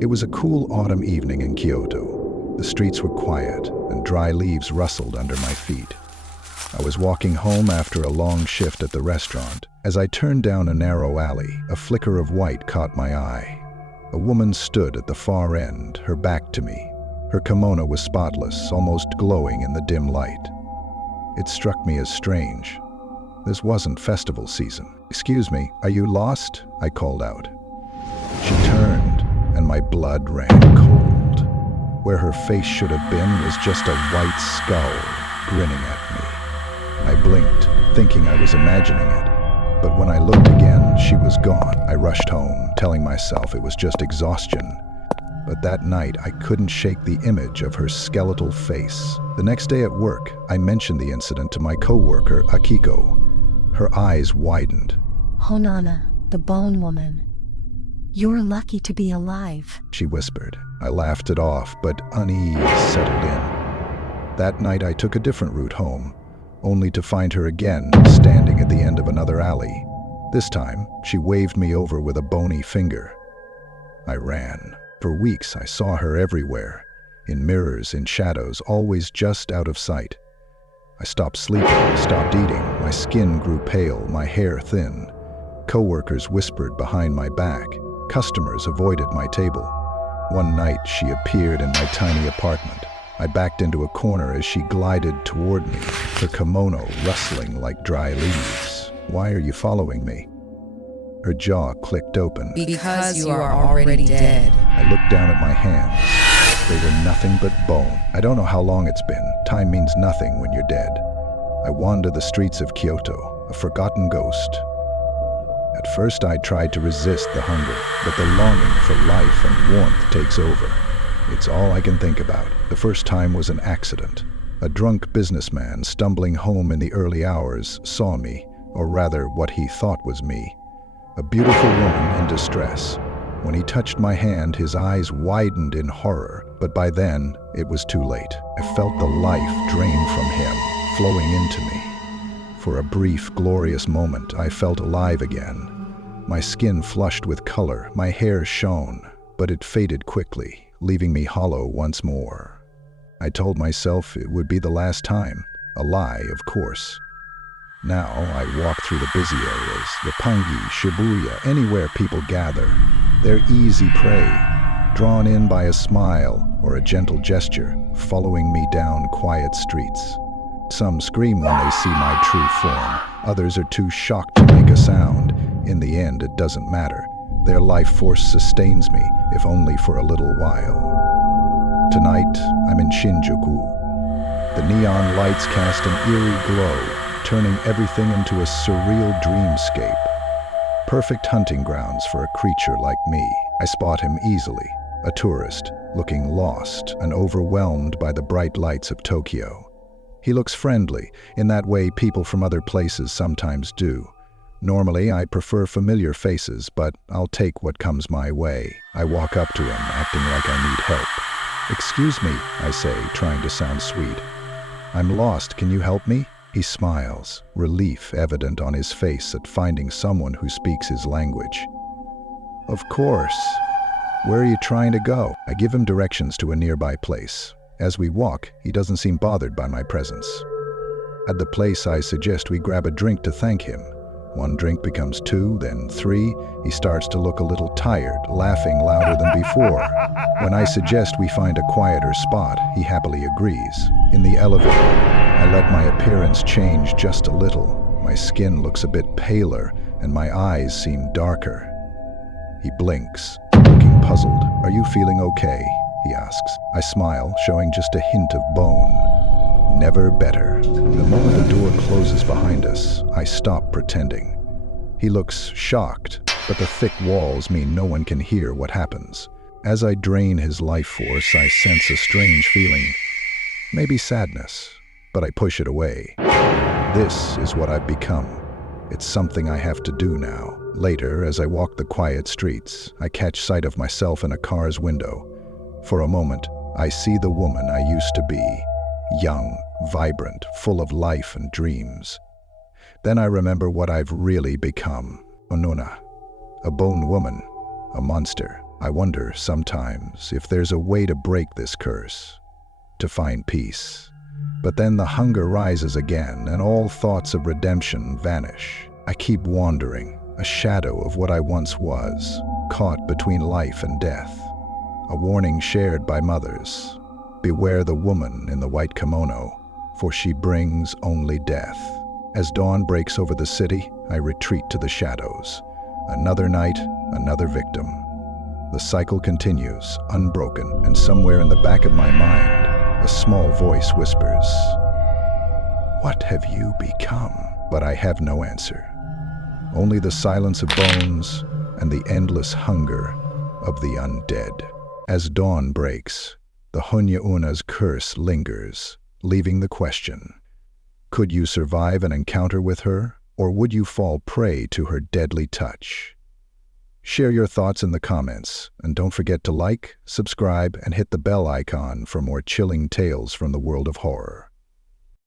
It was a cool autumn evening in Kyoto. The streets were quiet, and dry leaves rustled under my feet. I was walking home after a long shift at the restaurant. As I turned down a narrow alley, a flicker of white caught my eye. A woman stood at the far end, her back to me. Her kimono was spotless, almost glowing in the dim light. It struck me as strange. This wasn't festival season. "Excuse me, are you lost?" I called out. She turned, and my blood ran cold. Where her face should have been was just a white skull grinning at me. I blinked, thinking I was imagining it. But when I looked again, she was gone. I rushed home, telling myself it was just exhaustion. But that night, I couldn't shake the image of her skeletal face. The next day at work, I mentioned the incident to my coworker, Akiko. Her eyes widened. "Hone-Onna, the bone woman. You're lucky to be alive," she whispered. I laughed it off, but unease settled in. That night, I took a different route home, only to find her again, standing at the end of another alley. This time, she waved me over with a bony finger. I ran. For weeks, I saw her everywhere, in mirrors, in shadows, always just out of sight. I stopped sleeping, stopped eating, my skin grew pale, my hair thin. Coworkers whispered behind my back. Customers avoided my table. One night, she appeared in my tiny apartment. I backed into a corner as she glided toward me, her kimono rustling like dry leaves. "Why are you following me?" Her jaw clicked open. "Because you are already dead." I looked down at my hands. They were nothing but bone. I don't know how long it's been. Time means nothing when you're dead. I wander the streets of Kyoto, a forgotten ghost. At first I tried to resist the hunger, but the longing for life and warmth takes over. It's all I can think about. The first time was an accident. A drunk businessman stumbling home in the early hours saw me, or rather what he thought was me. A beautiful woman in distress. When he touched my hand, his eyes widened in horror, but by then, it was too late. I felt the life drain from him, flowing into me. For a brief, glorious moment, I felt alive again. My skin flushed with color, my hair shone, but it faded quickly, leaving me hollow once more. I told myself it would be the last time. A lie, of course. Now I walk through the busy areas, Roppongi, Shibuya, anywhere people gather. They're easy prey, drawn in by a smile or a gentle gesture, following me down quiet streets. Some scream when they see my true form. Others are too shocked to make a sound. In the end, it doesn't matter. Their life force sustains me, if only for a little while. Tonight, I'm in Shinjuku. The neon lights cast an eerie glow, turning everything into a surreal dreamscape. Perfect hunting grounds for a creature like me. I spot him easily, a tourist, looking lost and overwhelmed by the bright lights of Tokyo. He looks friendly, in that way people from other places sometimes do. Normally, I prefer familiar faces, but I'll take what comes my way. I walk up to him, acting like I need help. "Excuse me," I say, trying to sound sweet. "I'm lost, can you help me?" He smiles, relief evident on his face at finding someone who speaks his language. "Of course. Where are you trying to go?" I give him directions to a nearby place. As we walk, he doesn't seem bothered by my presence. At the place, I suggest we grab a drink to thank him. One drink becomes two, then three. He starts to look a little tired, laughing louder than before. When I suggest we find a quieter spot, he happily agrees. In the elevator, I let my appearance change just a little. My skin looks a bit paler, and my eyes seem darker. He blinks, looking puzzled. "Are you feeling okay?" he asks. I smile, showing just a hint of bone. Never better. The moment the door closes behind us, I stop pretending. He looks shocked, but the thick walls mean no one can hear what happens. As I drain his life force, I sense a strange feeling. Maybe sadness, but I push it away. This is what I've become. It's something I have to do now. Later, as I walk the quiet streets, I catch sight of myself in a car's window. For a moment, I see the woman I used to be. Young, vibrant, full of life and dreams. Then I remember what I've really become. Hone-Onna, a bone woman, a monster. I wonder sometimes if there's a way to break this curse, to find peace. But then the hunger rises again, and all thoughts of redemption vanish. I keep wandering, a shadow of what I once was, caught between life and death. A warning shared by mothers. Beware the woman in the white kimono, for she brings only death. As dawn breaks over the city, I retreat to the shadows. Another night, another victim. The cycle continues, unbroken, and somewhere in the back of my mind, a small voice whispers, "What have you become?" But I have no answer. Only the silence of bones and the endless hunger of the undead. As dawn breaks, the Hone-Onna's curse lingers, leaving the question, could you survive an encounter with her, or would you fall prey to her deadly touch? Share your thoughts in the comments, and don't forget to like, subscribe, and hit the bell icon for more chilling tales from the world of horror.